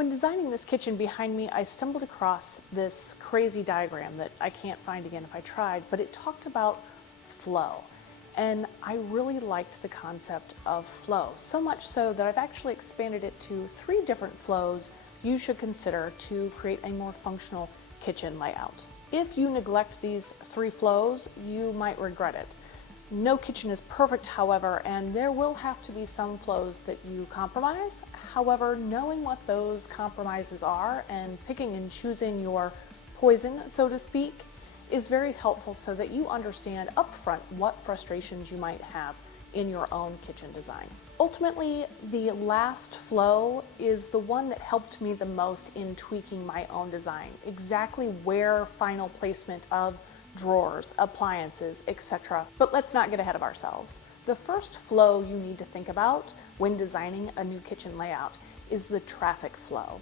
When designing this kitchen behind me, I stumbled across this crazy diagram that I can't find again if I tried, but it talked about flow. And I really liked the concept of flow, so much so that I've actually expanded it to 3 different flows you should consider to create a more functional kitchen layout. If you neglect these 3 flows, you might regret it. No kitchen is perfect, however, and there will have to be some flows that you compromise. However, knowing what those compromises are and picking and choosing your poison, so to speak, is very helpful so that you understand upfront what frustrations you might have in your own kitchen design. Ultimately, the last flow is the one that helped me the most in tweaking my own design, exactly where final placement of drawers, appliances, etc. But let's not get ahead of ourselves. The first flow you need to think about when designing a new kitchen layout is the traffic flow.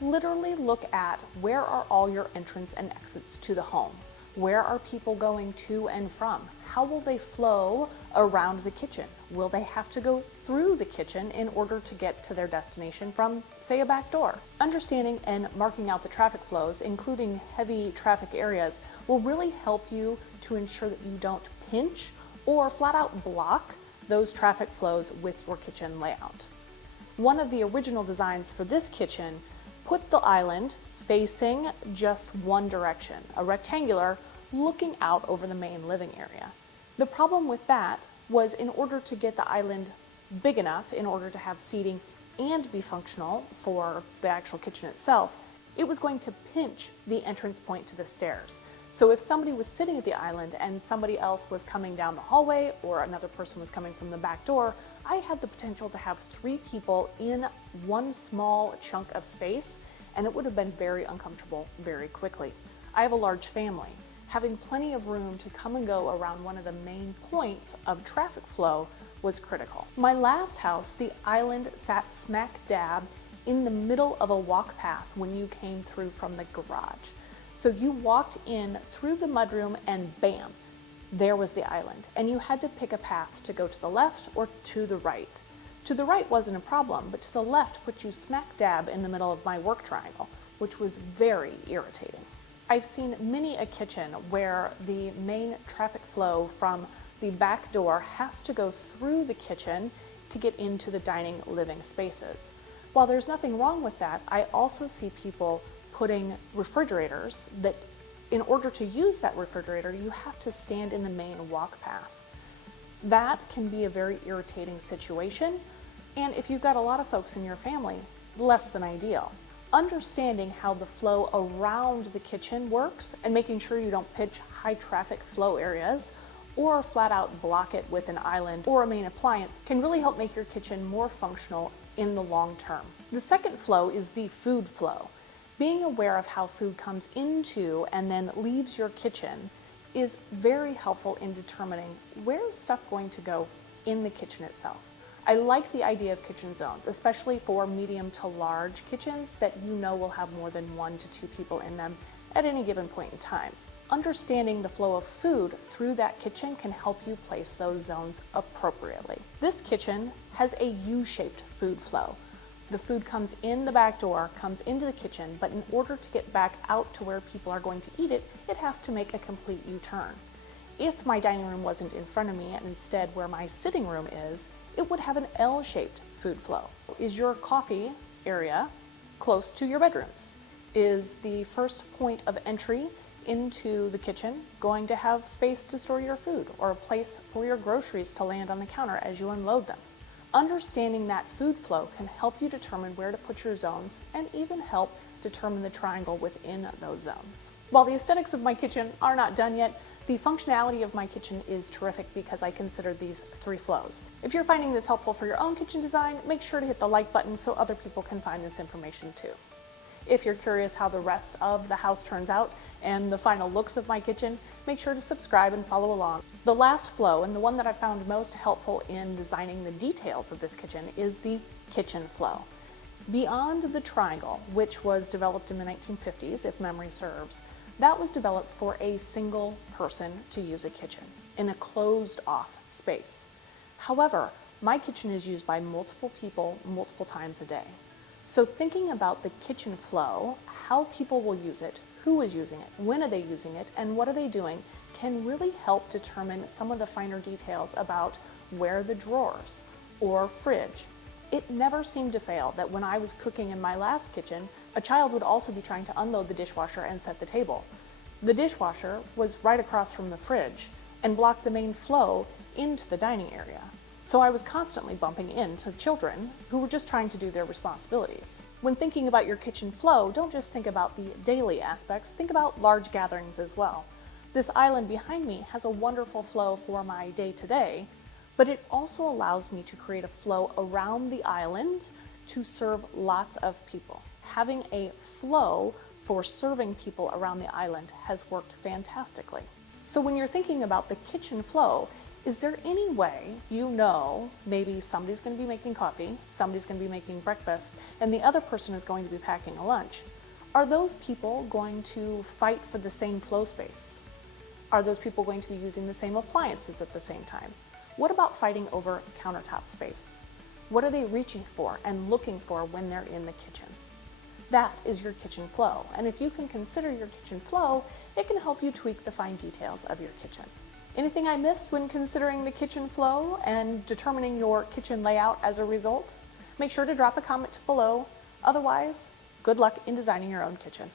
Literally look at where are all your entrance and exits to the home. Where are people going to and from? How will they flow around the kitchen? Will they have to go through the kitchen in order to get to their destination from, say, a back door? Understanding and marking out the traffic flows, including heavy traffic areas, will really help you to ensure that you don't pinch or flat out block those traffic flows with your kitchen layout. One of the original designs for this kitchen put the island facing just one direction, a rectangular looking out over the main living area. The problem with that was, in order to get the island big enough in order to have seating and be functional for the actual kitchen itself, it was going to pinch the entrance point to the stairs. So if somebody was sitting at the island and somebody else was coming down the hallway or another person was coming from the back door, I had the potential to have 3 people in one small chunk of space, and it would have been very uncomfortable very quickly. I have a large family. Having plenty of room to come and go around one of the main points of traffic flow was critical. My last house, the island sat smack dab in the middle of a walk path when you came through from the garage. So you walked in through the mudroom and bam, there was the island. And you had to pick a path to go to the left or to the right. To the right wasn't a problem, but to the left put you smack dab in the middle of my work triangle, which was very irritating. I've seen many a kitchen where the main traffic flow from the back door has to go through the kitchen to get into the dining living spaces. While there's nothing wrong with that, I also see people putting refrigerators that, in order to use that refrigerator, you have to stand in the main walk path. That can be a very irritating situation, and if you've got a lot of folks in your family, less than ideal. Understanding how the flow around the kitchen works and making sure you don't pitch high traffic flow areas or flat out block it with an island or a main appliance can really help make your kitchen more functional in the long term. The second flow is the food flow. Being aware of how food comes into and then leaves your kitchen is very helpful in determining where is stuff going to go in the kitchen itself. I like the idea of kitchen zones, especially for medium to large kitchens that you know will have more than 1 to 2 people in them at any given point in time. Understanding the flow of food through that kitchen can help you place those zones appropriately. This kitchen has a U-shaped food flow. The food comes in the back door, comes into the kitchen, but in order to get back out to where people are going to eat it, it has to make a complete U-turn. If my dining room wasn't in front of me and instead where my sitting room is, it would have an L-shaped food flow. Is your coffee area close to your bedrooms? Is the first point of entry into the kitchen going to have space to store your food or a place for your groceries to land on the counter as you unload them? Understanding that food flow can help you determine where to put your zones and even help determine the triangle within those zones. While the aesthetics of my kitchen are not done yet, the functionality of my kitchen is terrific because I consider these 3 flows. If you're finding this helpful for your own kitchen design, make sure to hit the like button so other people can find this information too. If you're curious how the rest of the house turns out and the final looks of my kitchen, make sure to subscribe and follow along. The last flow, and the one that I found most helpful in designing the details of this kitchen, is the kitchen flow. Beyond the triangle, which was developed in the 1950s, if memory serves, that was developed for a single person to use a kitchen in a closed off space. However, my kitchen is used by multiple people multiple times a day. So thinking about the kitchen flow, how people will use it, who is using it, when are they using it, and what are they doing, can really help determine some of the finer details about where the drawers or fridge. It never seemed to fail that when I was cooking in my last kitchen, a child would also be trying to unload the dishwasher and set the table. The dishwasher was right across from the fridge and blocked the main flow into the dining area. So I was constantly bumping into children who were just trying to do their responsibilities. When thinking about your kitchen flow, don't just think about the daily aspects, think about large gatherings as well. This island behind me has a wonderful flow for my day-to-day, but it also allows me to create a flow around the island to serve lots of people. Having a flow for serving people around the island has worked fantastically. So when you're thinking about the kitchen flow, is there any way you know maybe somebody's going to be making coffee, somebody's going to be making breakfast, and the other person is going to be packing a lunch? Are those people going to fight for the same flow space? Are those people going to be using the same appliances at the same time? What about fighting over countertop space? What are they reaching for and looking for when they're in the kitchen? That is your kitchen flow. And if you can consider your kitchen flow, it can help you tweak the fine details of your kitchen. Anything I missed when considering the kitchen flow and determining your kitchen layout as a result? Make sure to drop a comment below. Otherwise, good luck in designing your own kitchen.